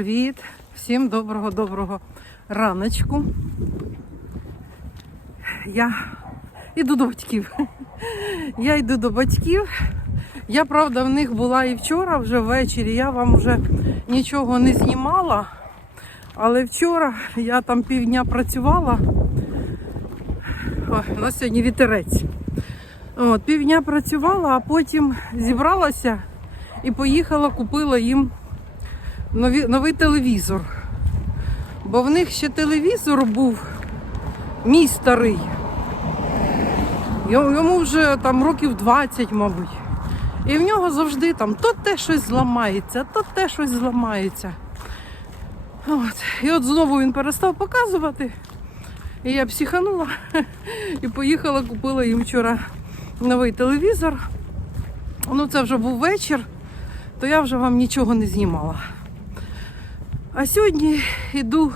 Привіт, всім доброго доброго раночку. Я йду до батьків. Я йду до батьків. Я, правда, в них була і вчора, вже ввечері. Я вам вже нічого не знімала. Але вчора я там півдня працювала. Ой, у нас сьогодні вітерець. От, півдня працювала, а потім зібралася і поїхала, купила їм нові, новий телевізор. Бо в них ще телевізор був мій старий. Йому вже там років 20, мабуть. І в нього завжди там то те щось зламається, то те щось зламається. От. І от знову він перестав показувати. І я психанула і поїхала, купила їм вчора новий телевізор. Ну, це вже був вечір, то я вже вам нічого не знімала. А сьогодні йду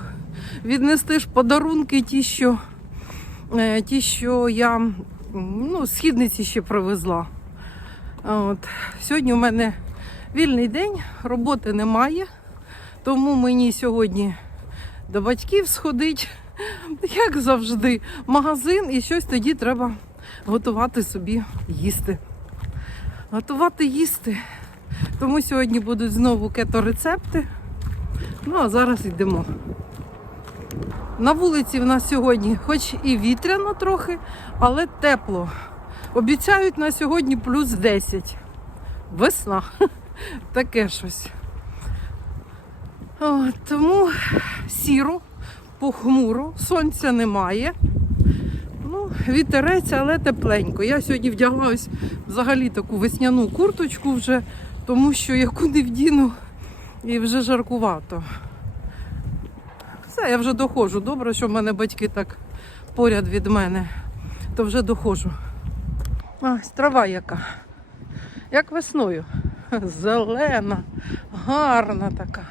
віднести ж подарунки, ті, що, е, ті, що я ну, східниці ще привезла. От. Сьогодні у мене вільний день, роботи немає, тому мені сьогодні до батьків сходить, як завжди, магазин і щось тоді треба готувати собі їсти. Готувати їсти. Тому сьогодні будуть знову кето-рецепти. Ну, а зараз йдемо. На вулиці в нас сьогодні, хоч і вітряно трохи, але тепло. Обіцяють на сьогодні плюс 10. Весна. Таке щось. О, тому сіро, похмуро, сонця немає. Ну, вітерець, але тепленько. Я сьогодні вдягла ось взагалі таку весняну курточку вже, тому що яку не вдіну і вже жаркувато. Все, я вже доходжу. Добре, що в мене батьки так поряд від мене, то вже доходжу. Ось трава яка. Як весною. Зелена, гарна така.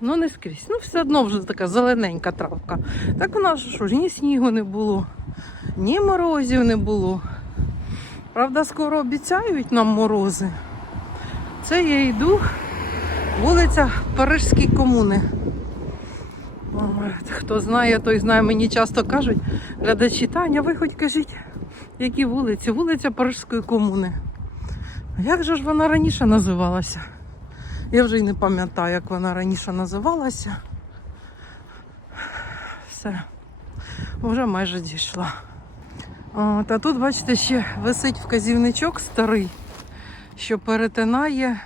Ну, не скрізь. Ну, все одно вже така зелененька травка. Так у нас що ж ні снігу не було, ні морозів не було. Правда, скоро обіцяють нам морози. Це я йду вулиця Парижській комуни. Хто знає, той знає, мені часто кажуть, глядачі, Таня, ви хоч кажіть, які вулиці? Вулиця Парижської комуни. Як же ж вона раніше називалася? Я вже й не пам'ятаю, як вона раніше називалася. Все, вже майже дійшла. От, а тут, бачите, ще висить вказівничок старий, що перетинає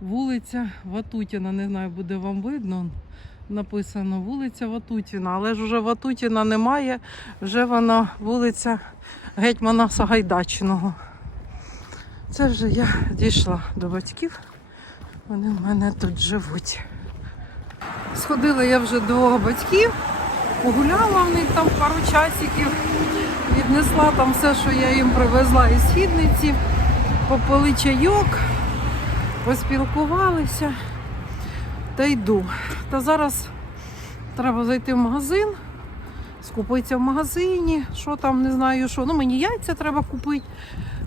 вулиця Ватутіна. Не знаю, буде вам видно. Написано вулиця Ватутіна, але ж вже Ватутіна немає, вже вона вулиця Гетьмана Сагайдачного. Це вже я дійшла до батьків. Вони в мене тут живуть. Сходила я вже до батьків, погуляла в них там пару часиків, віднесла там все, що я їм привезла із східниці, попили чайок, поспілкувалися та йду. Та зараз треба зайти в магазин, скупитися в магазині, що там, не знаю, що. Ну, мені яйця треба купити,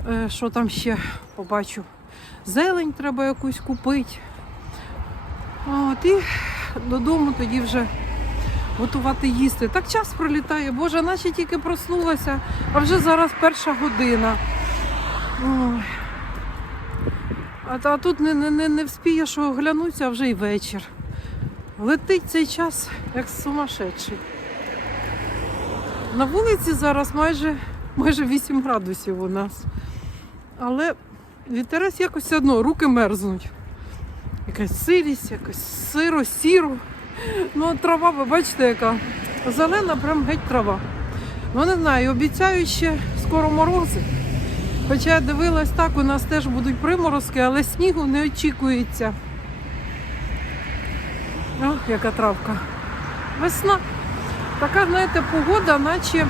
е, що там ще побачу. Зелень треба якусь купити. От, і додому тоді вже готувати їсти. Так час пролітає, боже, наче тільки проснулася, а вже зараз перша година. Ой. А, та тут не, не, не, вспієш оглянутися, а вже й вечір. Летить цей час, як сумасшедший. На вулиці зараз майже, майже 8 градусів у нас. Але вітерець якось все одно, руки мерзнуть. Якась сирість, якась сиро, сіро. Ну, трава, ви бачите, яка зелена, прям геть трава. Ну, не знаю, обіцяють ще скоро морози. Хоча я дивилась так, у нас теж будуть приморозки, але снігу не очікується. Ох, яка травка. Весна. Така, знаєте, погода, наче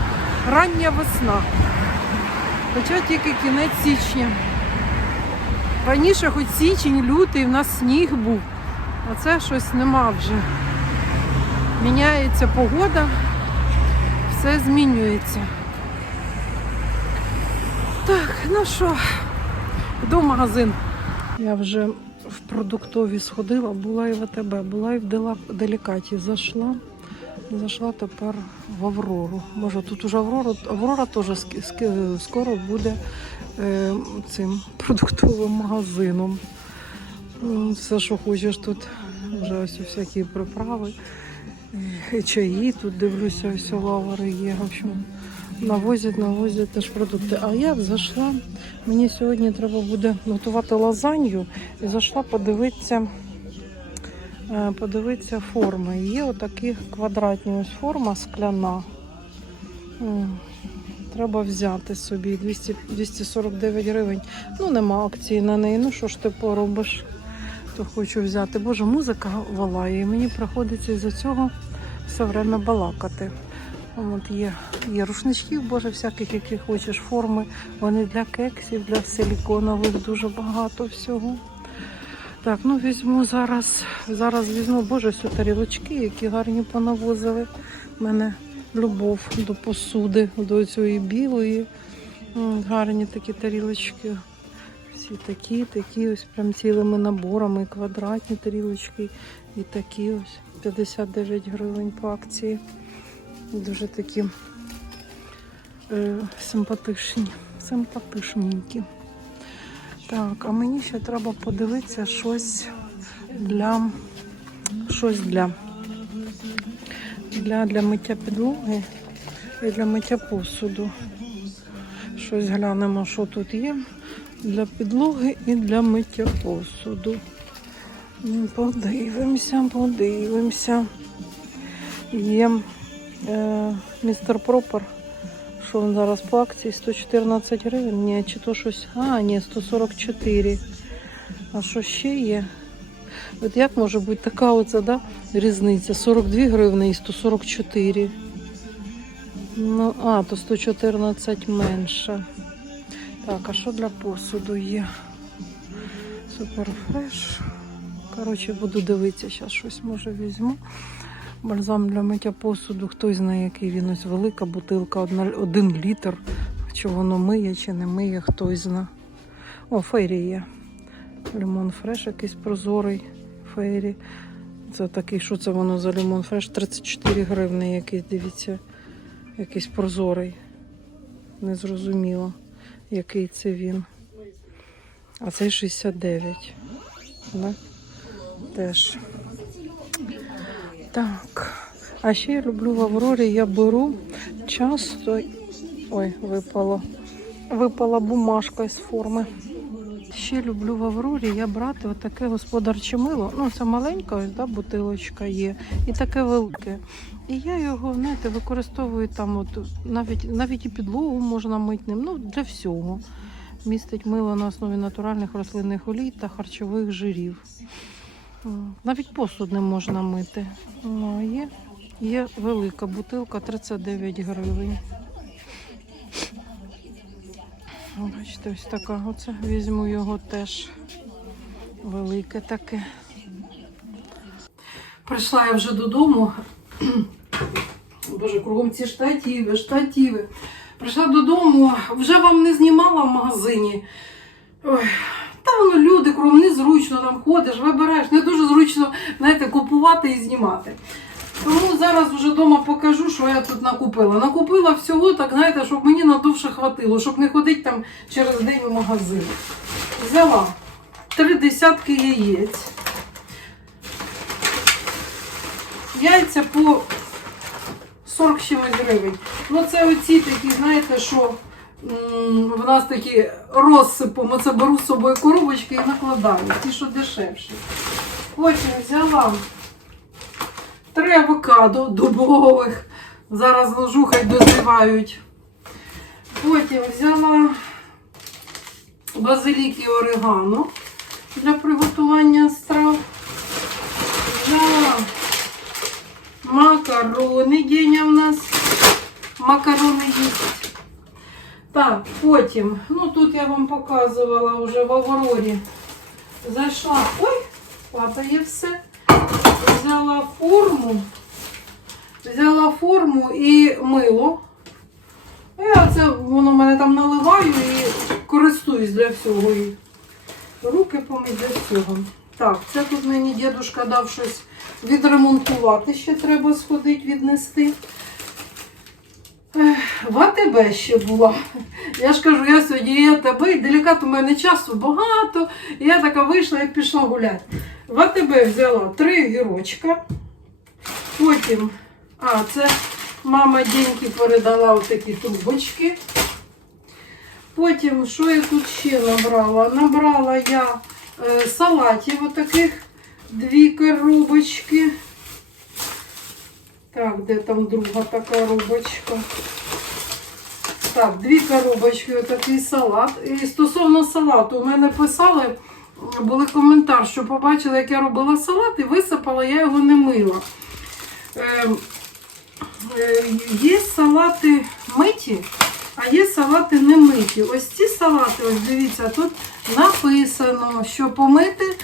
рання весна. Хоча тільки кінець січня. Раніше хоч січень, лютий, в нас сніг був. А це щось нема вже. Міняється погода, все змінюється. Так, ну що, йду в магазин. Я вже в продуктові сходила, була і в АТБ, була і в делікаті. Зайшла. Зайшла тепер в Аврору. Може, тут уже Аврора, Аврора теж ск- ск- скоро буде е, цим продуктовим магазином. Все, що хочеш тут. Вже ось всякі приправи. І чаї тут дивлюся, ось лаври є. В общем, навозять, навозять теж продукти. А я зайшла. Мені сьогодні треба буде готувати лазанью і зайшла подивитися. е, Подивитися форми. Є отакі квадратні ось форма скляна. Треба взяти собі 200, 249 гривень. Ну, нема акції на неї. Ну що ж ти поробиш? То хочу взяти. Боже, музика валає, і мені приходиться із-за цього все время балакати. От є, є рушничків, боже, всяких, які хочеш форми. Вони для кексів, для силіконових дуже багато всього. Так, ну візьму зараз. Зараз візьму, боже, всі тарілочки, які гарні понавозили. У мене любов до посуди, до цієї білої. Гарні такі тарілочки. Всі такі, такі, ось прям цілими наборами, квадратні тарілочки, і такі ось 59 гривень по акції. Дуже такі е, симпатичні, симпатичненькі. Так, а мені ще треба подивитися щось для щось для, для, для миття підлоги і для миття посуду. Щось глянемо, що тут є для підлоги і для миття посуду. Подивимося, подивимося. Є містер Пропер. Що він зараз по акції? 114 гривень? Ні, чи то щось. А, ні, 144. А що ще є? От як може бути така оця, да, різниця? 42 гривні і 144. Ну, а, то 114 менше. Так, а що для посуду є? Суперфреш. Коротше, буду дивитися, зараз щось може візьму. Бальзам для миття посуду, хтось знає, який він ось велика бутилка, одна, один літр. Чи воно миє, чи не миє, хтось зна. О, фейрі є. Лимон фреш якийсь прозорий. Фейрі. Це такий, що це воно за лимон фреш? 34 гривни якийсь, дивіться, якийсь прозорий. Незрозуміло, який це він. А цей 69. Да? Теж. Так. А ще я люблю в Аврорі, я беру часто. Ой, випало. Випала бумажка з форми. Ще люблю в Аврорі я брати отаке господарче мило. Ну, це маленька ось, да, бутилочка є, і таке велике. І я його, знаєте, використовую там, от, навіть, навіть і підлогу можна мити ним, ну, для всього. Містить мило на основі натуральних рослинних олій та харчових жирів. Навіть посуд не можна мити. Ну, є, є велика бутилка 39 гривень. Бачите, ось така. Оце візьму його теж. Велике таке. Прийшла я вже додому. Боже, кругом ці штатіви, штатіви. Прийшла додому, вже вам не знімала в магазині. Ой, та воно люди, кругом незручно там ходиш, вибираєш, не дуже зручно знаєте, купувати і знімати. Тому зараз вже вдома покажу, що я тут накупила. Накупила всього, так знаєте, щоб мені надовше хватило, щоб не ходити там через день в магазин. Взяла три десятки яєць. Яйця по 40 гривень. Ну це оці такі, знаєте, що в нас такі розсипом. Оце беру з собою коробочки і накладаю. Ті, що дешевші. Потім взяла три авокадо дубових. Зараз ложу, хай дозрівають. Потім взяла базилік і орегано для приготування страв. Взяла макарони. Деня в нас макарони їсть. Так, потім, ну тут я вам показувала вже в Аврорі. Зайшла. Ой, падає все взяла форму, взяла форму і мило. Я це воно мене там наливаю і користуюсь для всього. І руки помить для всього. Так, це тут мені дідушка дав щось відремонтувати, ще треба сходити, віднести. В АТБ ще була. Я ж кажу, я сьогодні є АТБ, і делікат у мене часу багато. І я така вийшла і пішла гуляти. В АТБ взяла три гірочка. Потім, а, це мама деньги передала отакі трубочки. Потім, що я тут ще набрала? Набрала я е, салатів отаких дві коробочки. Так, де там друга така рубочка? Так, дві коробочки, отакий салат. І стосовно салату, у мене писали, були коментар, що побачили, як я робила салат, і висипала, я його не мила. Е, е, є салати миті, а є салати не миті. Ось ці салати, ось дивіться, тут написано, що помити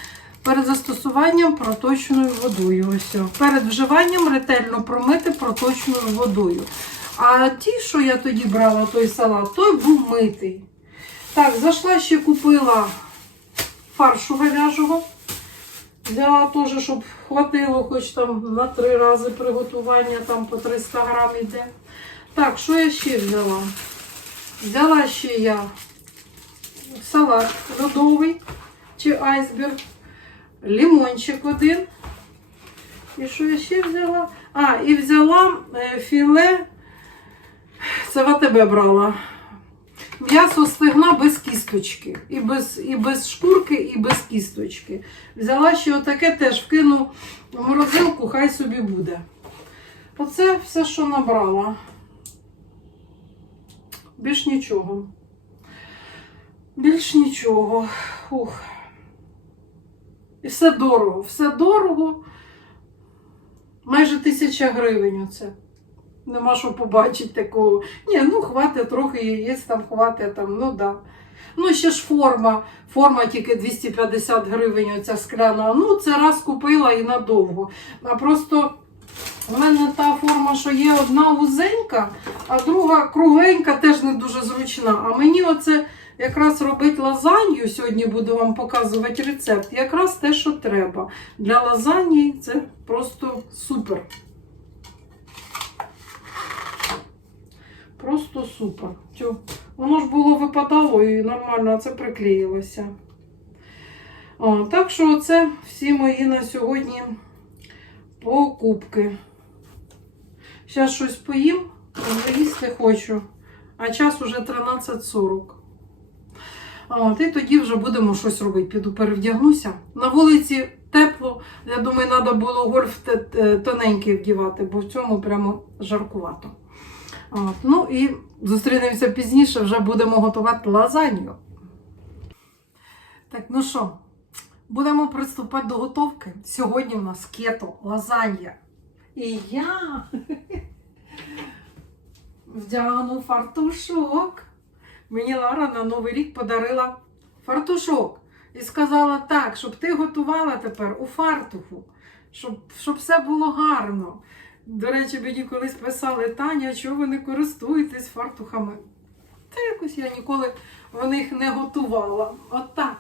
перед застосуванням проточною водою. Ось, о. перед вживанням ретельно промити проточною водою. А ті, що я тоді брала, той салат, той був митий. Так, зайшла ще купила фаршу говяжого. Взяла теж, щоб хватило хоч там на три рази приготування, там по 300 грам іде. Так, що я ще взяла? Взяла ще я салат льодовий чи айсберг, лимончик один. І що я ще взяла? А, і взяла е, філе, це в АТБ брала. М'ясо стегна без кісточки. І без, і без шкурки, і без кісточки. Взяла ще отаке теж вкину в морозилку, хай собі буде. Оце все, що набрала. Більш нічого. Більш нічого. Ух. І все дорого. Все дорого. Майже тисяча гривень оце. Нема що побачити такого. Ні, ну хватить трохи яєць там, хватить там, ну да. Ну, ще ж форма. Форма тільки 250 гривень, оця скляна. Ну, це раз купила і надовго. А просто у мене та форма, що є одна вузенька, а друга кругленька, теж не дуже зручна. А мені оце якраз робить лазанью, сьогодні буду вам показувати рецепт. Якраз те, що треба. Для лазаньї це просто супер. Просто супер. Воно ж було випадало і нормально, а це приклеїлося. О, так що це всі мої на сьогодні покупки. Зараз щось поїм, вже їсти хочу. А час уже 13.40. От, і тоді вже будемо щось робити. Піду перевдягнуся. На вулиці тепло. Я думаю, треба було гольф тоненький вдівати, бо в цьому прямо жаркувато. От, ну і зустрінемося пізніше, вже будемо готувати лазанью. Так, ну що, будемо приступати до готовки. Сьогодні в нас кето, лазанья. І я вдягну фартушок. Мені Лара на Новий рік подарила фартушок. І сказала так, щоб ти готувала тепер у фартуху, щоб, щоб все було гарно. До речі, мені колись писали, Таня, чого ви не користуєтесь фартухами? Та якось я ніколи в них не готувала. Отак.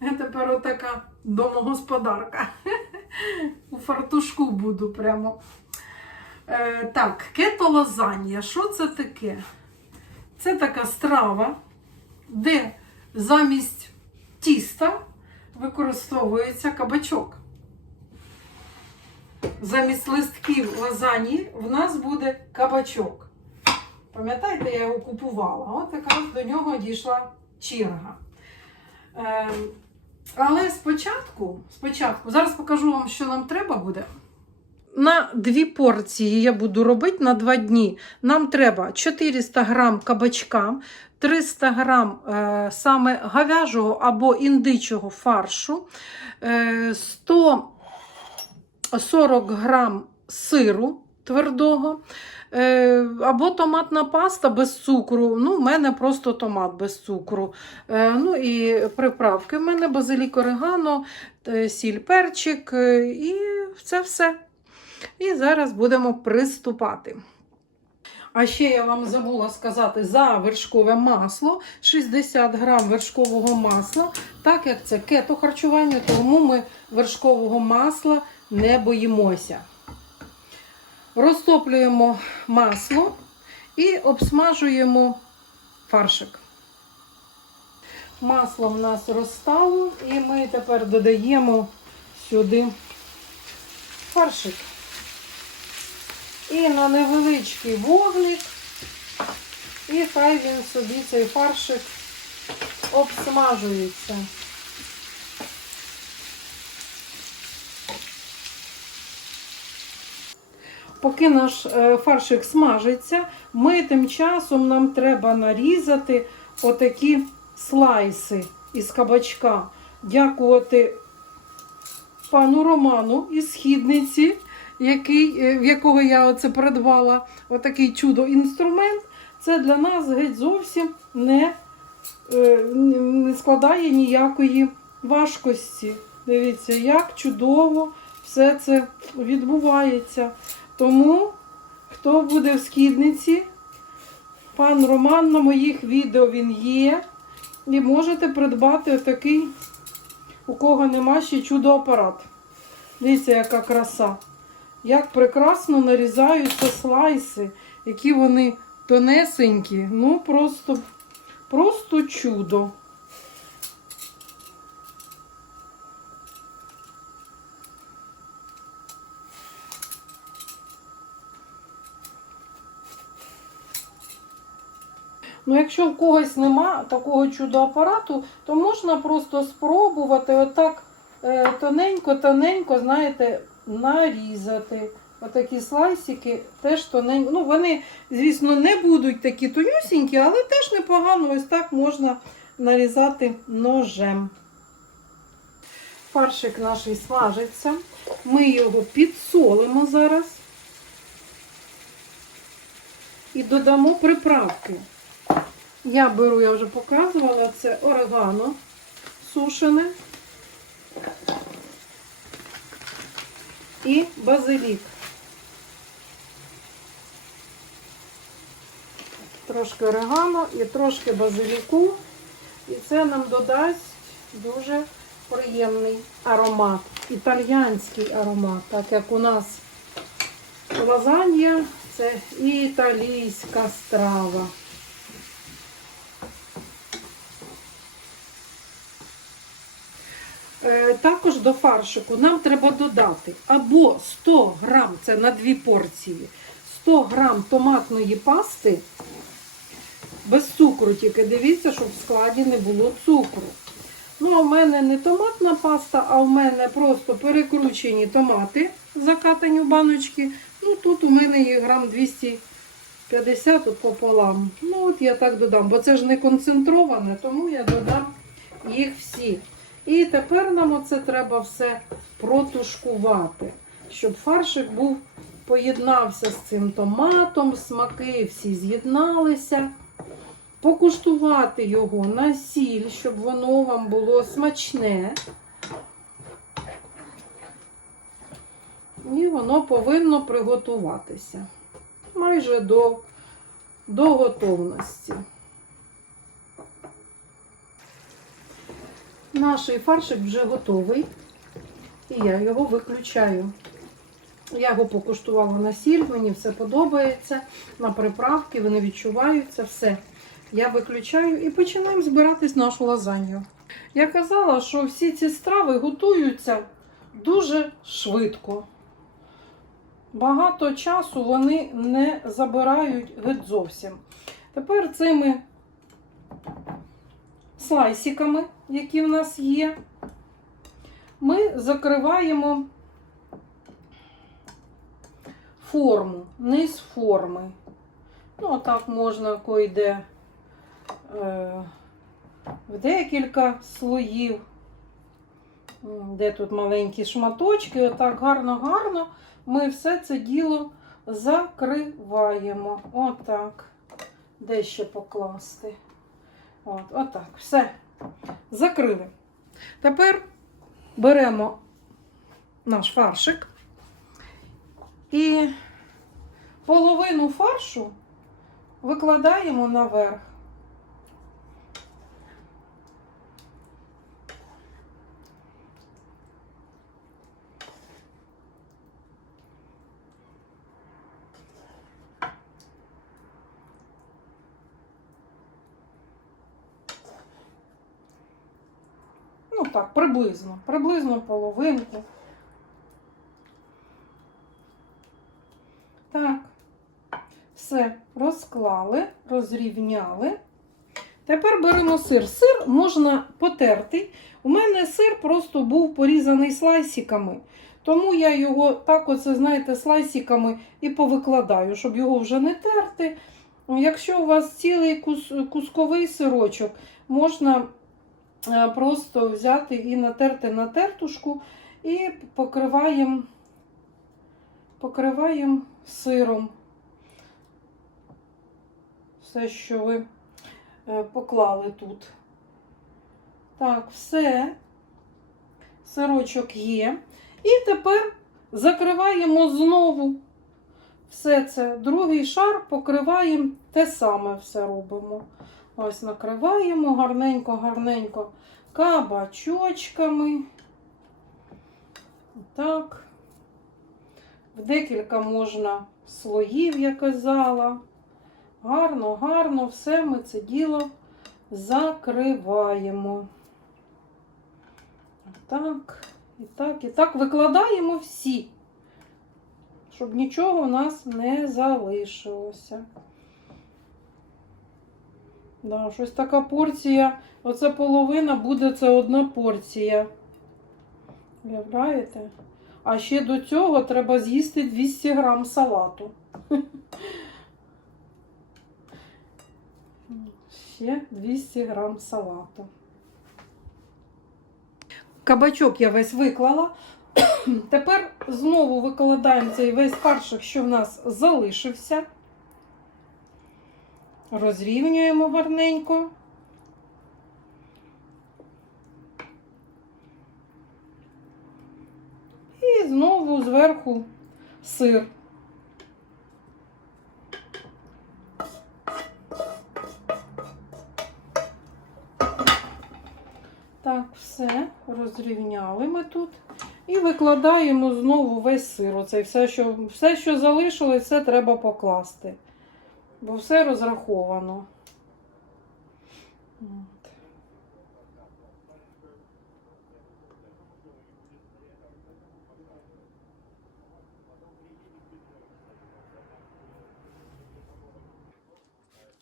Я тепер отака домогосподарка. У фартушку буду прямо. Е, так, кето лазанья. Що це таке? Це така страва, де замість тіста використовується кабачок. Замість листків лазані в нас буде кабачок. Пам'ятаєте, я його купувала. От якраз до нього дійшла черга. Ем, але спочатку, спочатку, зараз покажу вам, що нам треба буде. На дві порції я буду робити на два дні. Нам треба 400 грам кабачка, 300 грам е, саме говяжого або індичого фаршу, е, 140 грам сиру твердого, е, або томатна паста без цукру. Ну, в мене просто томат без цукру. Е, ну і приправки. В мене базилік орегано, е, сіль, перчик і це все. І зараз будемо приступати. А ще я вам забула сказати за вершкове масло 60 грам вершкового масла. Так як це кето харчування, тому ми вершкового масла не боїмося. Розтоплюємо масло і обсмажуємо фаршик. Масло в нас розстало, і ми тепер додаємо сюди фаршик. І на невеличкий вогник, і хай він собі цей фаршик обсмажується. Поки наш е, фаршик смажиться, ми тим часом нам треба нарізати отакі слайси із кабачка. Дякувати пану Роману із східниці, який, е, в якого я оце придбала отакий чудо-інструмент. Це для нас геть зовсім не, е, не складає ніякої важкості. Дивіться, як чудово все це відбувається. Тому, хто буде в східниці, пан Роман на моїх відео він є. І можете придбати отакий, у кого нема ще чудо-апарат. Дивіться, яка краса. Як прекрасно нарізаються слайси, які вони тонесенькі. Ну, просто, просто чудо. Ну, якщо в когось нема такого чудо-апарату, то можна просто спробувати отак е, тоненько-тоненько, знаєте, нарізати. Отакі слайсики теж тоненько. Ну, вони, звісно, не будуть такі тонюсінькі, але теж непогано ось так можна нарізати ножем. Фаршик наш смажиться. Ми його підсолимо зараз і додамо приправки. Я беру, я вже показувала, це орегано сушене і базилік. Трошки орегано і трошки базиліку. І це нам додасть дуже приємний аромат, італьянський аромат, так як у нас лазанья це італійська страва. Також до фаршику нам треба додати або 100 грам, це на дві порції, 100 грам томатної пасти без цукру, тільки дивіться, щоб в складі не було цукру. Ну, а в мене не томатна паста, а в мене просто перекручені томати, закатані в баночки. Ну, тут у мене є грам 250 от пополам. Ну, от я так додам, бо це ж не концентроване, тому я додам їх всі. І тепер нам оце треба все протушкувати, щоб фаршик був, поєднався з цим томатом, смаки всі з'єдналися. Покуштувати його на сіль, щоб воно вам було смачне. І воно повинно приготуватися майже до, до готовності. Наш фаршик вже готовий, і я його виключаю. Я його покуштувала на сіль, мені все подобається. На приправки вони відчуваються, все. Я виключаю і починаємо збиратись нашу лазанью. Я казала, що всі ці страви готуються дуже швидко. Багато часу вони не забирають геть зовсім. Тепер цими слайсиками, які в нас є, ми закриваємо форму, низ форми. Ну, отак можна койде е, в декілька слоїв. Де тут маленькі шматочки, отак гарно-гарно ми все це діло закриваємо. Отак. Де ще покласти? От, отак. Все. Закрили. Тепер беремо наш фаршик і половину фаршу викладаємо наверх. Ну так, приблизно, приблизно половинку. Так, все розклали, розрівняли. Тепер беремо сир. Сир можна потерти. У мене сир просто був порізаний слайсиками. Тому я його так, оце, знаєте, слайсиками і повикладаю, щоб його вже не терти. Якщо у вас цілий кус, кусковий сирочок, можна просто взяти і натерти на тертушку і покриваємо покриваємо сиром. Все, що ви е, поклали тут. Так, все. Сирочок є. І тепер закриваємо знову все це. Другий шар покриваємо те саме все робимо. Ось накриваємо гарненько-гарненько кабачочками. Так. В декілька можна слоїв, я казала. Гарно, гарно, все ми це діло закриваємо. Так, і так, і так викладаємо всі, щоб нічого у нас не залишилося. Да, щось така порція, оце половина буде це одна порція. Уявляєте? А ще до цього треба з'їсти 200 грам салату. Ще 200 грам салату. Кабачок я весь виклала. Тепер знову викладаємо цей весь фаршик, що в нас залишився. Розрівнюємо гарненько. І знову зверху сир. Так, все, розрівняли ми тут. І викладаємо знову весь сир. Оце все, що, все, що залишилось, все треба покласти. Бо все розраховано.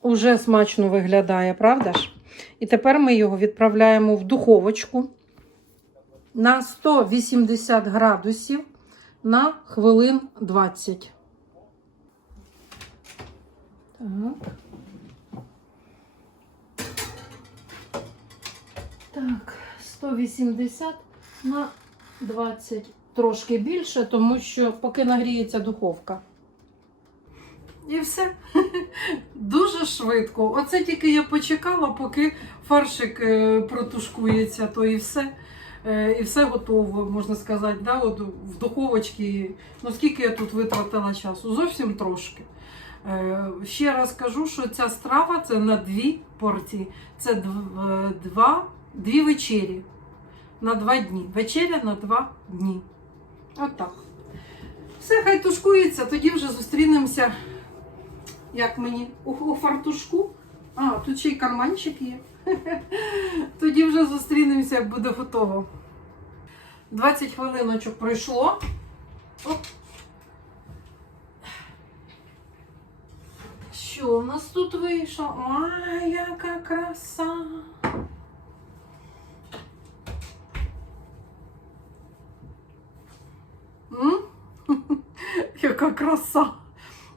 Уже смачно виглядає, правда ж? І тепер ми його відправляємо в духовочку на 180 градусів на хвилин 20. Так. Так, 180 на 20. Трошки більше, тому що поки нагріється духовка. І все. Дуже швидко. Оце тільки я почекала, поки фаршик е, протушкується, то і все. Е, І все готово, можна сказати. Да? От в духовочці. Ну скільки я тут витратила часу? Зовсім трошки. Е, Ще раз кажу, що ця страва це на дві порції. Це е, два, дві вечері. На два дні. Вечеря на два дні. Отак. Все, хай тушкується, тоді вже зустрінемося. Як мені? У, у фартушку? А, тут ще й карманчик є. Тоді вже зустрінемося, як буде готово. 20 хвилиночок пройшло. Оп. Що у нас тут вийшло? Ай, яка краса! М? Яка краса!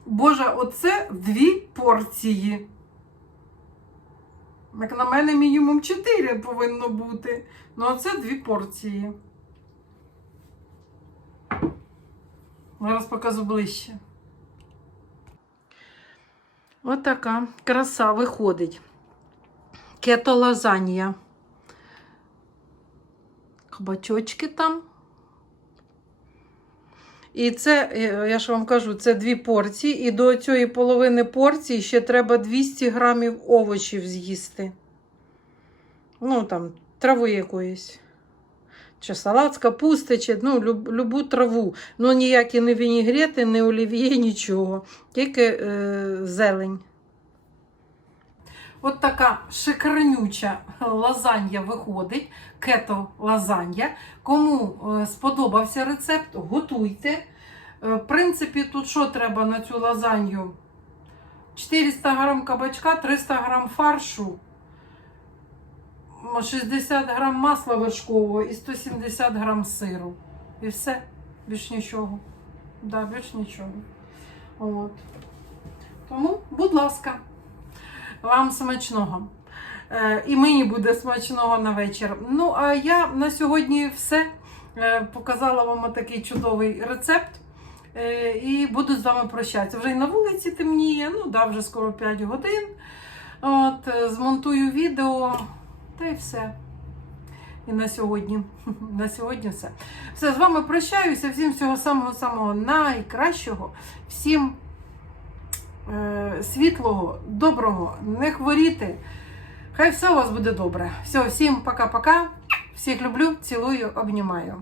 Боже, оце дві порції. Як на мене, мінімум 4 повинно бути. Ну, оце дві порції. Зараз покажу ближче. Отака краса виходить. Кето лазанья. Кабачочки там. І це, е, я ж вам кажу, це дві порції, і до цієї половини порції ще треба 200 грамів овочів з'їсти. Ну, там, трави якоїсь. Чи салат з капусти, чи ну, люб, любу траву. Ну, ніякі не вінігрети, не олів'є, нічого. Тільки е, зелень. От така шикарнюча лазанья виходить, кето лазанья. Кому е, сподобався рецепт, готуйте. Е, В принципі, тут що треба на цю лазанью? 400 грам кабачка, 300 грам фаршу, 60 грам масла вершкового і 170 грам сиру. І все, більш нічого. Да, більш нічого. От. Тому, будь ласка, вам смачного. Е, і мені буде смачного на вечір. Ну, а я на сьогодні все. Е, показала вам такий чудовий рецепт. Е, і буду з вами прощатися. Вже і на вулиці темніє, ну да, вже скоро 5 годин. От, е, змонтую відео, та й все. І на сьогодні. На сьогодні все. Все, з вами прощаюся. Всім всього самого-самого найкращого. Всім е, світлого, доброго, не хворіти. Хай все у вас буде добре. Все, всім пока-пока. Всіх люблю, цілую, обнімаю.